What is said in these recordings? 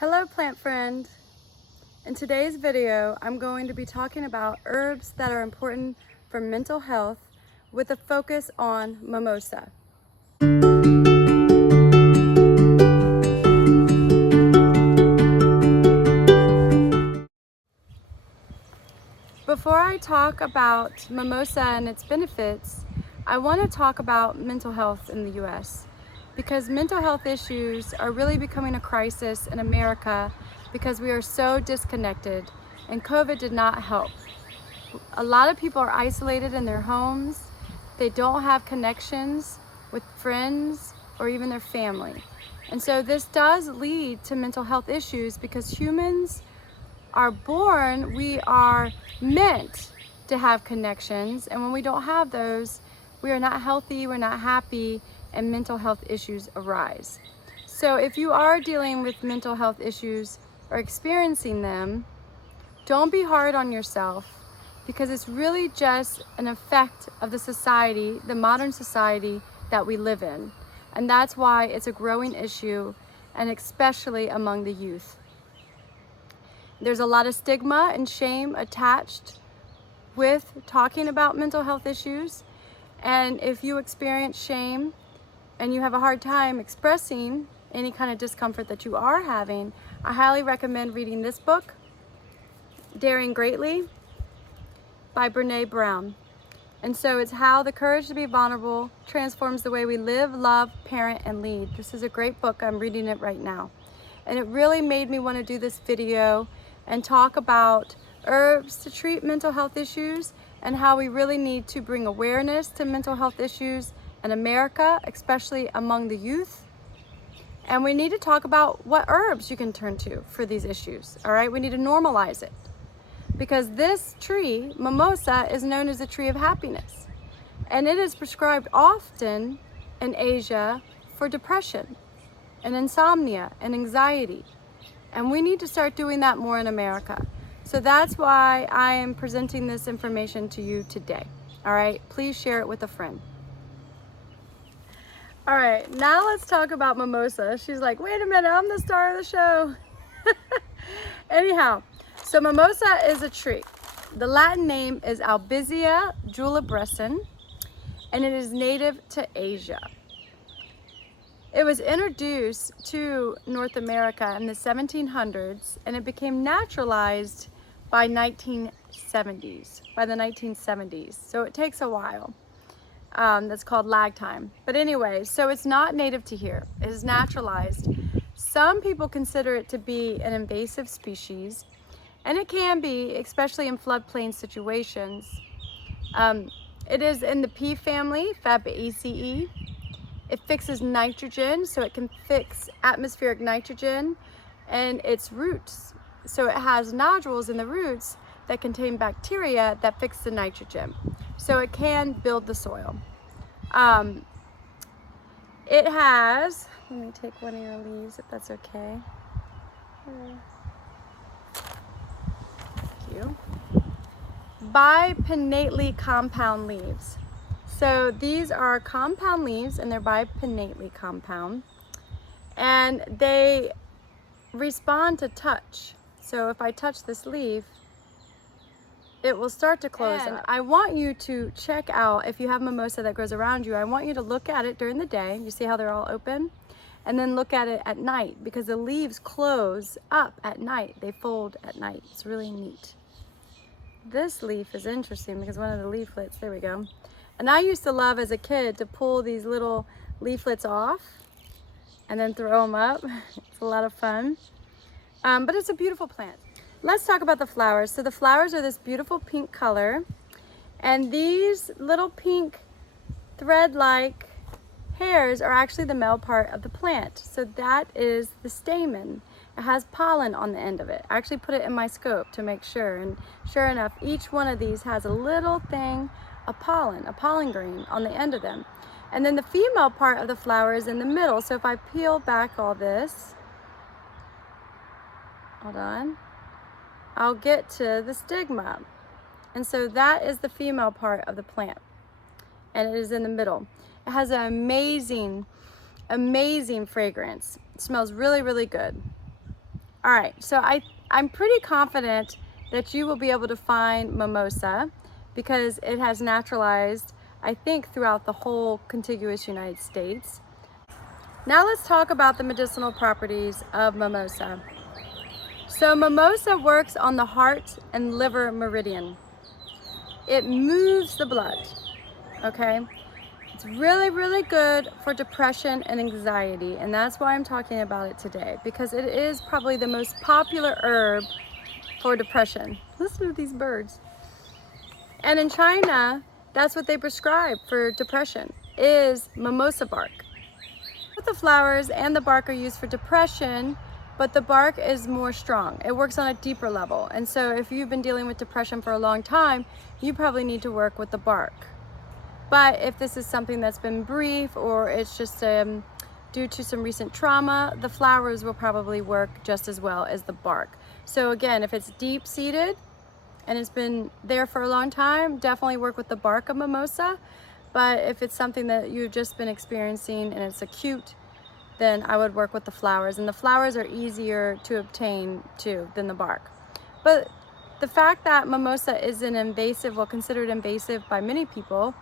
Hello plant friend. In today's video, I'm going to be talking about herbs that are important for mental health with a focus on mimosa. Before I talk about mimosa and its benefits, I want to talk about mental health in the US because mental health issues are really becoming a crisis in America because we are so disconnected, and COVID did not help. A lot of people are isolated in their homes. They don't have connections with friends or even their family. And so this does lead to mental health issues because humans are born, we are meant to have connections, and when we don't have those, we are not healthy, we're not happy, and mental health issues arise. So if you are dealing with mental health issues or experiencing them, don't be hard on yourself, because it's really just an effect of the society, the modern society that we live in. And that's why it's a growing issue, and especially among the youth. There's a lot of stigma and shame attached with talking about mental health issues. And if you experience shame and you have a hard time expressing any kind of discomfort that you are having, I highly recommend reading this book, Daring Greatly, by Brene Brown. And so it's how the courage to be vulnerable transforms the way we live, love, parent, and lead. This is a great book. I'm reading it right now. And it really made me want to do this video and talk about herbs to treat mental health issues and how we really need to bring awareness to mental health issues in America, especially among the youth. And we need to talk about what herbs you can turn to for these issues, all right? We need to normalize it, because this tree, mimosa, is known as the tree of happiness. And it is prescribed often in Asia for depression and insomnia and anxiety. And we need to start doing that more in America. So that's why I am presenting this information to you today. All right, please share it with a friend. All right, now let's talk about mimosa. She's like, wait a minute, I'm the star of the show. Anyhow, so mimosa is a tree. The Latin name is Albizia julibrescens, and it is native to Asia. It was introduced to North America in the 1700s, and it became naturalized by the 1970s. So it takes a while. That's called lag time. But anyway, so it's not native to here. It is naturalized. Some people consider it to be an invasive species, and it can be, especially in floodplain situations. It is in the pea family, Fabaceae. It fixes nitrogen, so it can fix atmospheric nitrogen, and its roots. So it has nodules in the roots that contain bacteria that fix the nitrogen. So it can build the soil. It has, let me take one of your leaves if that's okay. Thank you. Bipinnately compound leaves. So these are compound leaves, and they're bipinnately compound, and they respond to touch. So if I touch this leaf, it will start to close up. I want you to check out, if you have mimosa that grows around you, I want you to look at it during the day. You see how they're all open? And then look at it at night, because the leaves close up at night. They fold at night. It's really neat. This leaf is interesting because one of the leaflets, there we go. And I used to love as a kid to pull these little leaflets off and then throw them up. It's a lot of fun. But it's a beautiful plant. Let's talk about the flowers. So the flowers are this beautiful pink color, and these little pink thread-like hairs are actually the male part of the plant. So that is the stamen. It has pollen on the end of it. I actually put it in my scope to make sure, and sure enough, each one of these has a little thing, a pollen grain on the end of them. And then the female part of the flower is in the middle. So if I peel back all this, hold on, I'll get to the stigma. And so that is the female part of the plant, and it is in the middle. It has an amazing, amazing fragrance. It smells really, really good. All right, so I'm pretty confident that you will be able to find mimosa because it has naturalized, I think, throughout the whole contiguous United States. Now let's talk about the medicinal properties of mimosa. So mimosa works on the heart and liver meridian. It moves the blood, okay? It's really, really good for depression and anxiety, and that's why I'm talking about it today, because it is probably the most popular herb for depression. Listen to these birds. And in China, that's what they prescribe for depression, is mimosa bark. Both the flowers and the bark are used for depression, but the bark is more strong. It works on a deeper level. And so if you've been dealing with depression for a long time, you probably need to work with the bark. But if this is something that's been brief or it's just due to some recent trauma, the flowers will probably work just as well as the bark. So again, if it's deep-seated and it's been there for a long time, definitely work with the bark of mimosa. But if it's something that you've just been experiencing and it's acute, then I would work with the flowers. And the flowers are easier to obtain too than the bark. But the fact that mimosa is an invasive, well, considered invasive by many people,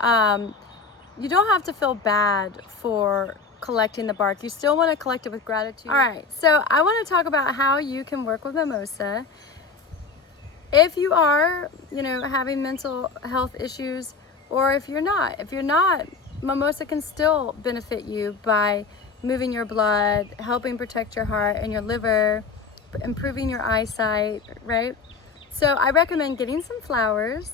you don't have to feel bad for collecting the bark. You still want to collect it with gratitude. All right, so I want to talk about how you can work with mimosa. If you are, having mental health issues, or if you're not, mimosa can still benefit you by moving your blood, helping protect your heart and your liver, improving your eyesight, right? So I recommend getting some flowers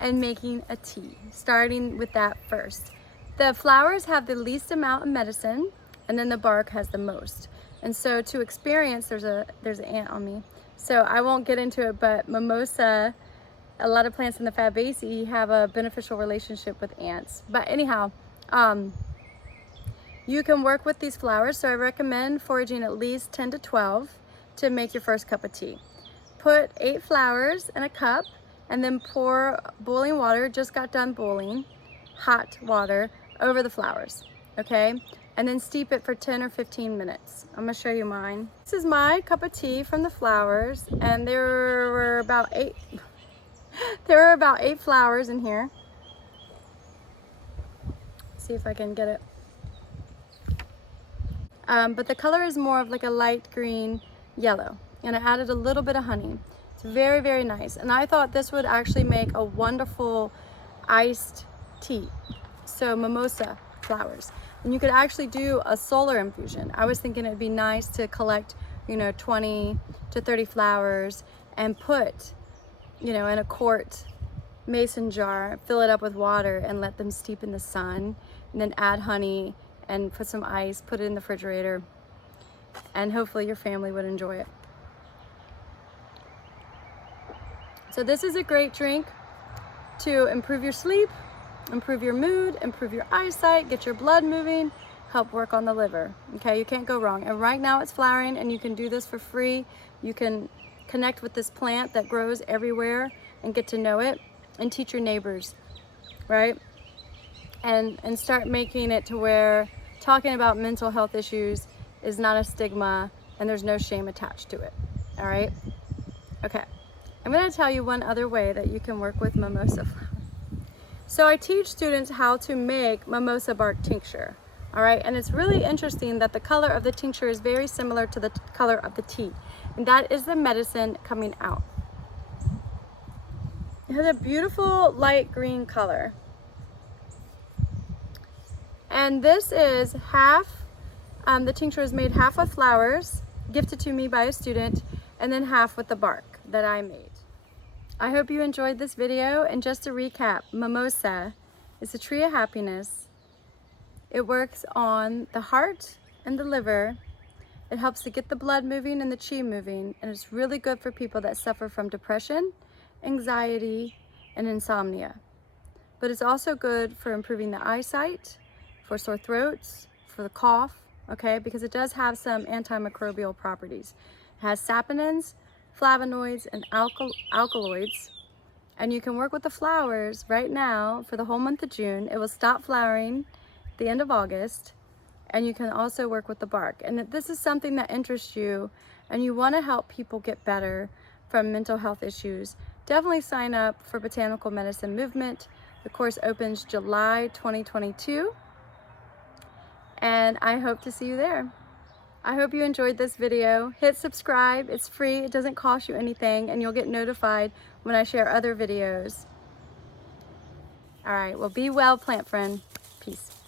and making a tea, starting with that first. The flowers have the least amount of medicine, and then the bark has the most. And so to experience, there's an ant on me, so I won't get into it, but mimosa, a lot of plants in the Fabaceae have a beneficial relationship with ants. But anyhow, you can work with these flowers, so I recommend foraging at least 10 to 12 to make your first cup of tea. Put 8 flowers in a cup, and then pour boiling water, just got done boiling, hot water, over the flowers, okay? And then steep it for 10 or 15 minutes. I'm gonna show you mine. This is my cup of tea from the flowers, and there were about 8 flowers in here. See if I can get it. But the color is more of like a light green yellow, and I added a little bit of honey. It's very, very nice. And I thought this would actually make a wonderful iced tea. So mimosa flowers. And you could actually do a solar infusion. I was thinking it'd be nice to collect, 20 to 30 flowers and put, in a quart mason jar, fill it up with water and let them steep in the sun, and then add honey and put some ice, put it in the refrigerator, and hopefully your family would enjoy it. So this is a great drink to improve your sleep, improve your mood, improve your eyesight, get your blood moving, help work on the liver. Okay, you can't go wrong. And right now it's flowering, and you can do this for free. You can connect with this plant that grows everywhere and get to know it and teach your neighbors, right? And start making it to where talking about mental health issues is not a stigma and there's no shame attached to it, all right? Okay, I'm gonna tell you one other way that you can work with mimosa flower. So I teach students how to make mimosa bark tincture, all right? And it's really interesting that the color of the tincture is very similar to the color of the tea, and that is the medicine coming out. It has a beautiful light green color. And this is half, the tincture is made half with flowers, gifted to me by a student, and then half with the bark that I made. I hope you enjoyed this video, and just to recap, mimosa is a tree of happiness. It works on the heart and the liver. It helps to get the blood moving and the chi moving, and it's really good for people that suffer from depression, anxiety, and insomnia. But it's also good for improving the eyesight, for sore throats, for the cough, okay, because it does have some antimicrobial properties. It has saponins, flavonoids, and alkaloids, and you can work with the flowers right now for the whole month of June. It will stop flowering at the end of August, and you can also work with the bark. And if this is something that interests you and you want to help people get better from mental health issues, definitely sign up for Botanical Medicine Movement. The course opens July 2022, and I hope to see you there. I hope you enjoyed this video. Hit subscribe, it's free, it doesn't cost you anything, and you'll get notified when I share other videos. All right, well, be well, plant friend. Peace.